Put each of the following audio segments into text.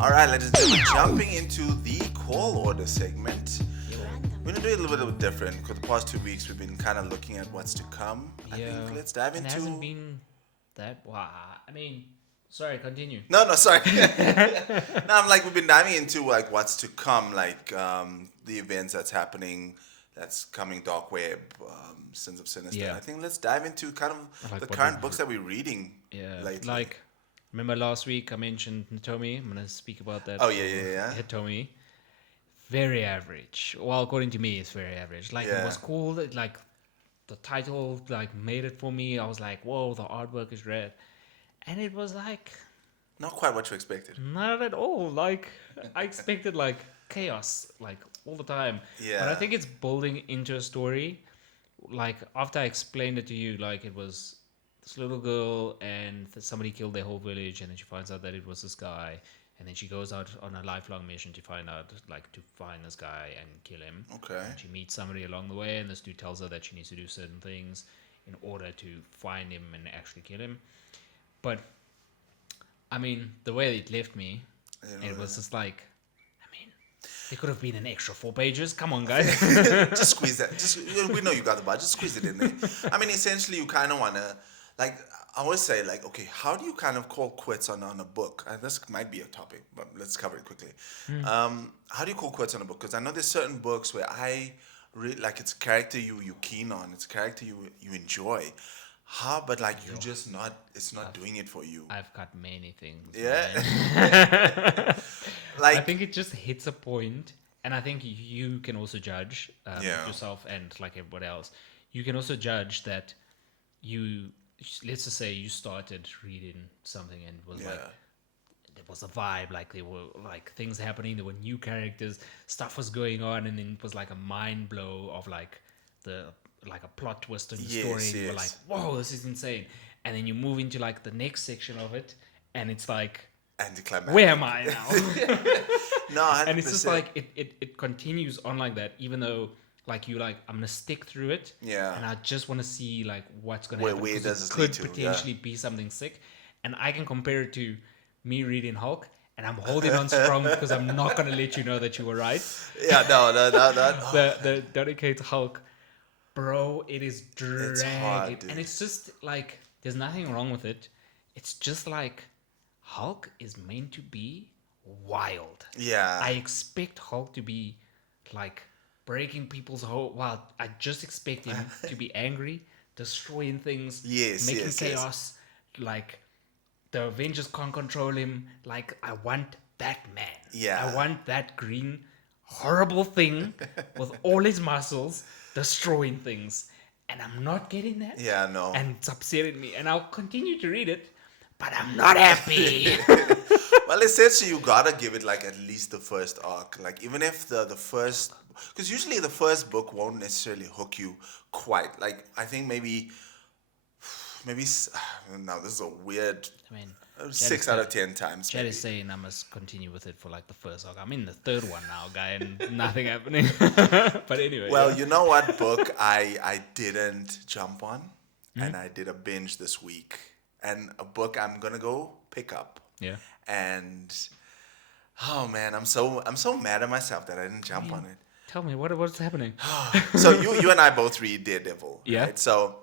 All right, ladies and gentlemen, jumping into the call order segment. We're gonna do it a little bit different because the past 2 weeks we've been kind of looking at what's to come. I think let's dive And into. it hasn't been that. Wow. I mean, sorry, continue. No, sorry. No, I'm like we've been diving into like what's to come, like the events that's happening, that's coming, dark web, sins of sinister. Yeah. I think let's dive into kind of Like the what current we've books that we're reading Yeah. lately. Like, remember last week I mentioned Hitomi? I'm going to speak about that. Oh, yeah. Hitomi. Very average. Well, according to me, it's very average. Like, it was Yeah. cool. Like, the title, like, made it for me. I was like, whoa, the artwork is red. And it was like, Not quite what you expected. not at all. Like, I expected, like, chaos, like, all the time. But I Yeah. think it's building into a story. Like, after I explained it to you, like, it was this little girl and somebody killed their whole village, and then she finds out that it was this guy. And then she goes out on a lifelong mission to find out, like, to find this guy and kill him. Okay. And she meets somebody along the way, and this dude tells her that she needs to do certain things in order to find him and actually kill him. But I mean, the way it left me, it was just like, I mean, there could have been an extra 4 pages. Come on, guys. Just squeeze that. We know you got the budget. Just squeeze it in there. I mean, essentially, you kind of want to, like, I always say, like, okay, how do you kind of call quits on a book? This might be a topic, but let's cover it quickly. How do you call quits on a book? Because I know there's certain books where I really, like, it's a character you keen on. It's a character you enjoy. How, but like, you just not, it's not doing it for you. I've got many things. Yeah. Man. Like, I think it just hits a point, and I think you can also judge Yeah. yourself and like everybody else. You can also judge that you, let's just say you started reading something and it was like, there was a vibe, like there were like things happening, there were new characters, stuff was going on, and then it was like a mind blow of like like a plot twist in the story, and you were like, whoa, this is insane. And then you move into like the next section of it, and it's like, anticlimactic. where am I now? No, 100%. And it's just like it continues on like that, even though like you like, I'm gonna stick through it, Yeah. and I just want to see like what's gonna Where- happen, where 'cause does it this could lead to? potentially be something sick. And I can compare it to me reading Hulk, and I'm holding on strong because I'm not gonna let you know that you were right. Yeah, no. The dedicated Hulk, bro, it is dragging, It's hard, dude. and it's just like there's nothing wrong with it. It's just like Hulk is meant to be wild. Yeah. I expect Hulk to be like breaking people's whole. Well, I just expect him to be angry, destroying things, Yes, making yes. chaos. Like the Avengers can't control him. Like I want that man. Yeah. I want that green horrible thing with all his muscles destroying things, and I'm not getting that. Yeah, no. And it's upsetting me, and I'll continue to read it, but I'm not happy. Well, essentially, you gotta give it like at least the first arc. Like even if the first, because usually the first book won't necessarily hook you quite. Like I think maybe no, this is a weird I mean, 6 out of 10 times. Chad maybe. is saying I must continue with it for like the first arc. I'm in the third one now, guy, and nothing happening. But anyway. Well, yeah. you know what book I didn't jump on, Hmm? and I did a binge this week, and a book I'm gonna go pick up. Yeah. And oh man, I'm so mad at myself that I didn't jump on it. Tell me what's happening. So you and I both read Daredevil, Yeah. right? So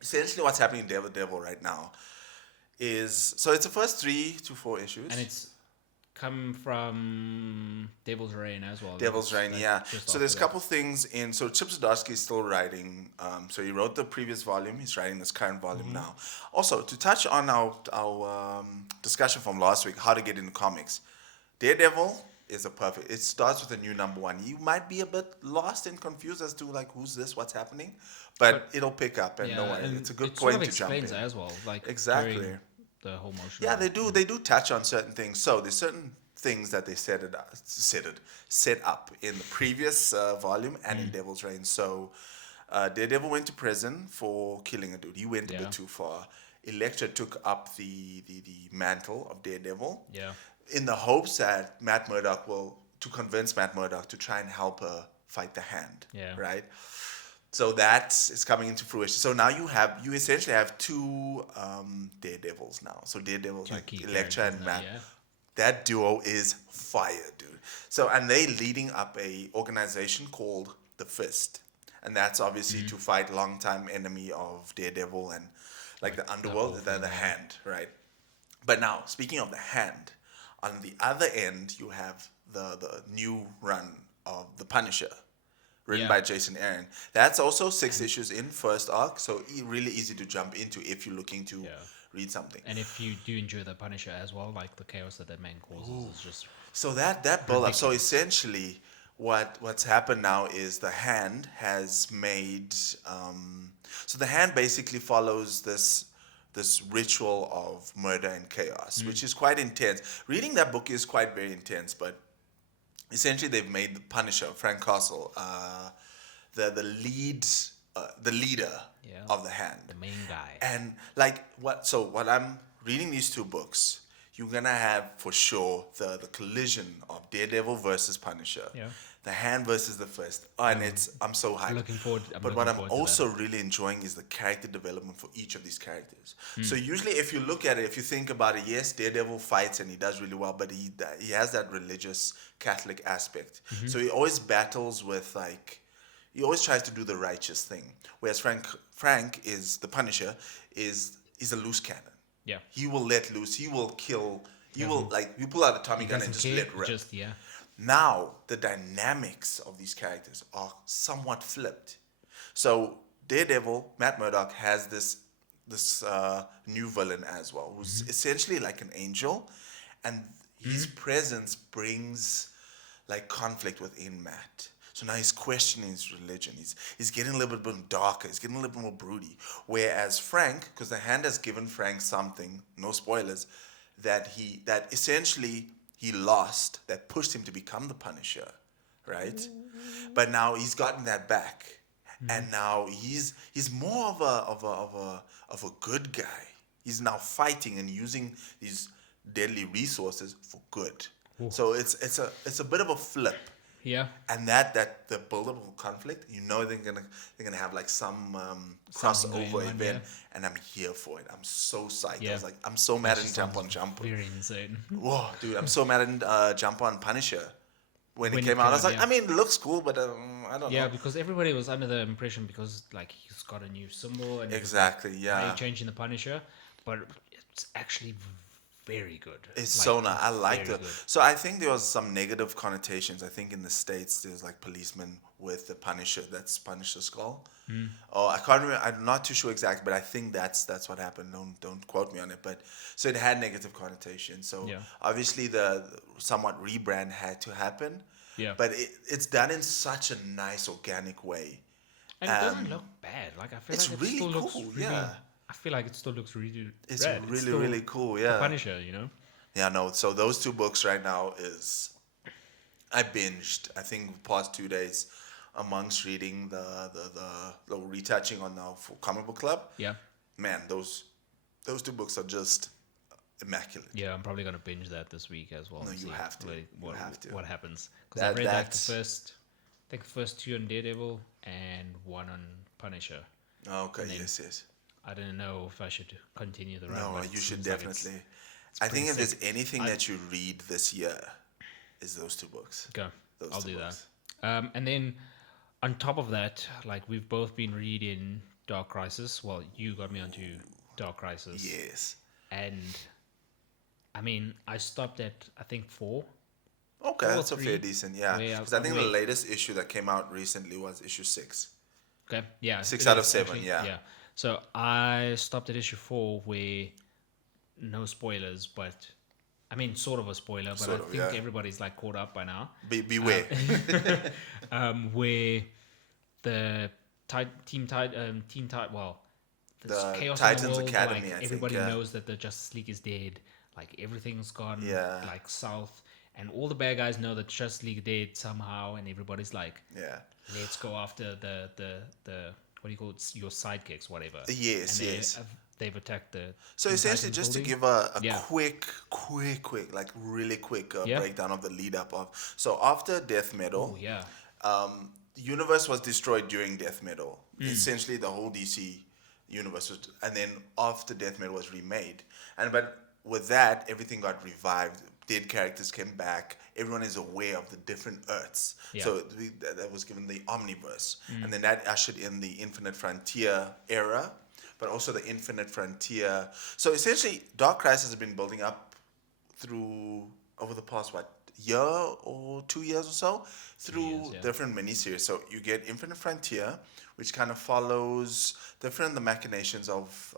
essentially, what's happening in Daredevil right now is it's the first 3 to 4 issues. And it's come from Devil's Reign as well. Devil's Reign, Like, yeah. just So there's a after couple things in. So Chip Zdarsky is still writing. So he wrote the previous volume. He's writing this current volume Mm-hmm. now. Also, to touch on our discussion from last week, how to get into comics. Daredevil is a perfect. It starts with a new #1. You might be a bit lost and confused as to like who's this, what's happening, but it'll pick up and don't worry. and It's a good it point sort of to jump in. explains as well, like Exactly. during the whole motion. Yeah, of they it. do. They do touch on certain things. So there's certain things that they set up in the previous volume and in Devil's Reign. So Daredevil went to prison for killing a dude. He went a Yeah. bit too far. Elektra took up the mantle of Daredevil Yeah. in the hopes that to convince Matt Murdock to try and help her fight the Hand. Yeah. Right. So that is coming into fruition. So now you essentially have 2 Daredevils now. So Daredevil's Two like key Elektra and characters now, Matt. yeah. That duo is fire, dude. So, and they leading up a organization called the Fist, and that's obviously to fight longtime enemy of Daredevil and like the underworld, whole the thing, yeah. Hand, right? But now, speaking of the Hand, on the other end, you have the new run of the Punisher, written Yeah. by Jason Aaron. That's also 6 issues in first arc, so really easy to jump into if you're looking to Yeah. read something. And if you do enjoy the Punisher as well, like the chaos that man causes is just So that build up. So Ridiculous. essentially, what's happened now is the Hand has made. So the Hand basically follows this ritual of murder and chaos, which is quite intense. Reading that book is quite very intense, but essentially they've made the Punisher, Frank Castle, the lead, the leader Yeah. of the Hand. the main guy. And like what? So what I'm reading these two books, you're gonna have for sure the collision of Daredevil versus Punisher, Yeah. the Hand versus the Fist, and I'm so hyped. looking forward- I'm but looking what I'm forward to also really enjoying is the character development for each of these characters. Hmm. So usually, if you look at it, if you think about it, yes, Daredevil fights and he does really well, but he has that religious Catholic aspect. Mm-hmm. So he always battles with like he always tries to do the righteous thing. Whereas Frank is the Punisher is a loose cannon. Yeah. He will let loose. He will kill. He will like you pull out a Tommy He gun and doesn't just care. let rip. Just yeah. Now the dynamics of these characters are somewhat flipped. So Daredevil, Matt Murdock has this new villain as well, who's essentially like an angel, and his presence brings like conflict within Matt. So now he's questioning his religion. He's getting a little bit darker. He's getting a little bit more broody. Whereas Frank, because the Hand has given Frank something, no spoilers, that essentially he lost, that pushed him to become the Punisher, right? But now he's gotten that back, and now he's more of a good guy. He's now fighting and using these deadly resources for good. So it's a bit of a flip. Yeah. And that the build-up of conflict, they're gonna have like some Something going crossover on, event, yeah. and I'm here for it. I'm so psyched. I Yeah. was like, I'm so mad That at Jump on sounds Jump. Very insane. Whoa, dude, I'm so mad at Jump on Punisher. When it When it came out, I was came like, out, I mean, it looks cool, but I don't Yeah, know. because everybody was under the impression because like he's got a new symbol and Exactly, Why are yeah. you changing the Punisher? But it's actually very good. It's Like, so nice. I liked very it. good. So I think there was some negative connotations. I think in the States there's like policemen with the Punisher. That's Punisher skull. Hmm. Oh, I can't remember. I'm not too sure exactly, but I think that's what happened. Don't quote me on it. But so it had negative connotations. So Yeah. obviously the somewhat rebrand had to happen. Yeah. But it's done in such a nice organic way. And it doesn't look bad. Like I feel it's like it really still looks cool, really, yeah. I feel like it still looks really It's rad. really still really cool. the Yeah. Punisher, you know? Yeah, no. So those two books right now is I binged. I think the past 2 days amongst reading the retouching on the comic book club. Yeah. Man, those two books are just immaculate. Yeah, I'm probably gonna binge that this week as well. No, and you see have to. What, You have to. what happens? Because I That- read like the that's- first, I think the first two on Daredevil and one on Punisher. Okay, then- yes. I didn't know if I should continue the run. No, but it you should seems like it's- definitely. I think pretty if there's sick. anything that you read this year, is those two books. Okay, Those I'll two do books. that. And then on top of that, like we've both been reading Dark Crisis. Well, you got me onto Dark Crisis. Yes. And I mean, I stopped at I think 4. Okay, 4 or that's a fair 3, decent, yeah. where Because I think the where- latest issue that came out recently was issue 6. Okay, yeah. 6 it out of is 7, actually, yeah. Yeah. So I stopped at issue 4 where no spoilers, but I mean, sort of a spoiler, but Sort I of, think yeah. everybody's like caught up by now. Beware. Where the Teen Titan, well, there's The chaos Titans in the world, Academy, like, I think, everybody yeah. knows that the Justice League is dead. Like everything's gone Yeah. like south, and all the bad guys know that Justice League dead somehow, and everybody's like, Yeah. let's go after the what do you call it, your sidekicks, whatever. Yes, and yes. They've attacked the. So Teen essentially, Titans just to building. give a Yeah. quick, like really quick Yeah. breakdown of the lead up of. So after Death Metal, Oh yeah. the universe was destroyed during Death Metal. Mm. Essentially, the whole DC universe was, and then after Death Metal was remade, but with that, everything got revived. dead characters came back. Everyone is aware of the different Earths. Yeah. So that was given the Omniverse. And then that ushered in the Infinite Frontier era, but also the Infinite Frontier. So essentially, Dark Crisis has been building up through over the past, year or 2 years or so, through different miniseries. So you get Infinite Frontier, which kind of follows the machinations of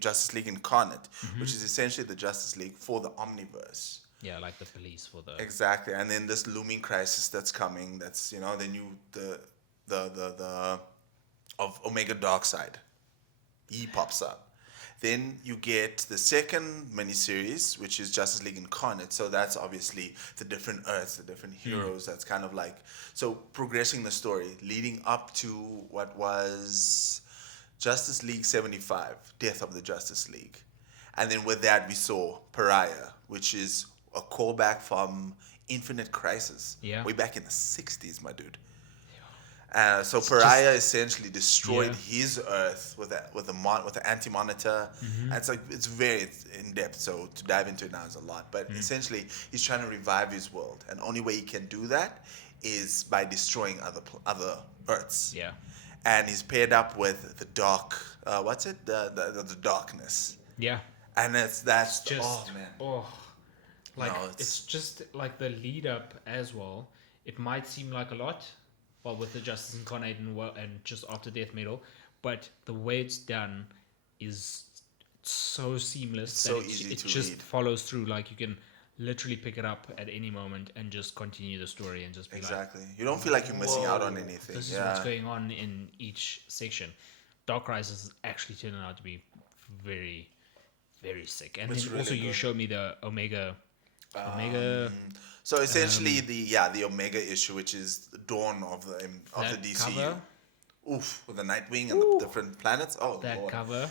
Justice League Incarnate, which is essentially the Justice League for the Omniverse. Yeah, like the police for the... Exactly. And then this looming crisis that's coming, that's, the of Omega Darkseid. He pops up. Then you get the second miniseries, which is Justice League Incarnate. So that's obviously the different Earths, the different heroes. That's kind of like, so progressing the story, leading up to what was Justice League 75, Death of the Justice League. And then with that, we saw Pariah, which is a callback from Infinite Crisis. Yeah. Way back in the 60s, my dude. So Pariah essentially destroyed his Earth with the Anti-Monitor, and it's very in depth. So to dive into it now is a lot, but essentially he's trying to revive his world, and the only way he can do that is by destroying other Earths. Yeah, and he's paired up with the dark. The darkness. Yeah, and that's just oh man. It's just like the lead up as well. It might seem like a lot. Well, with the Justice Incarnate and just after Death Metal, but the way it's done is so seamless that it just follows through. Like you can literally pick it up at any moment and just continue the story and just be exactly. You don't feel like you're missing out on anything. This is what's going on in each section. Dark Crisis is actually turning out to be very, very sick. And then also you showed me the Omega. So essentially, the Omega issue, which is the dawn of the DCU. Cover? Oof, with the Nightwing and the different planets. Oh, that Lord. cover.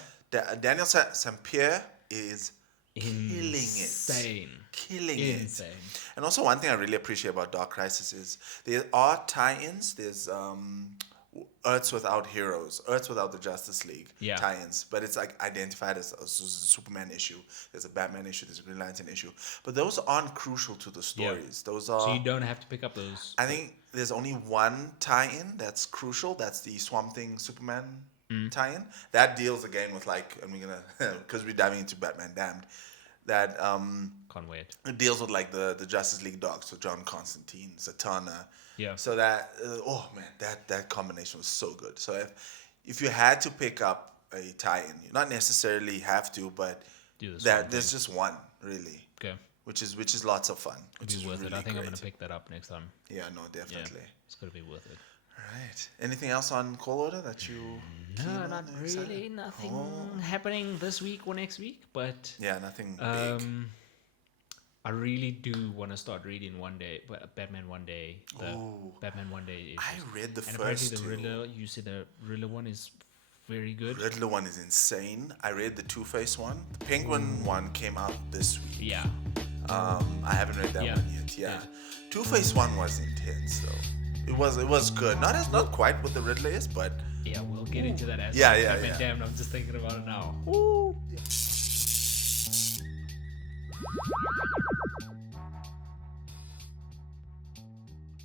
Daniel St. Pierre is insane. Killing it. And also, one thing I really appreciate about Dark Crisis is there are tie-ins. There's Earths Without Heroes, Earths Without the Justice League tie-ins, but it's like identified as a Superman issue. There's a Batman issue. There's a Green Lantern issue, but those aren't crucial to the stories. Those are. So you don't have to pick up those. I think there's only one tie-in that's crucial. That's the Swamp Thing Superman tie-in. That deals again with and we're gonna because we're diving into Batman Damned. That can't wait. It deals with the Justice League dogs, so John Constantine, Zatanna. Yeah. So that that combination was so good. So if you had to pick up a tie-in, you not necessarily have to, but there's just one really. Okay. Which is lots of fun. Which is worth really it. I think great. I'm gonna pick that up next time. Yeah, no, definitely. Yeah, it's gonna be worth it. All right. Anything else on Call Order that you? No, not really. Nothing happening this week or next week, but nothing big. I really do want to start reading Batman One Day. Batman One Day. I read the and first apparently the Riddler. You said the Riddler one is very good. Riddler one is insane. I read the Two-Face one. The Penguin one came out this week. Yeah. I haven't read that one yet. Yeah. Two-Face one was intense though. It was good. Not quite what the Riddler is, but yeah, we'll get into that as Damn, I'm just thinking about it now. Ooh.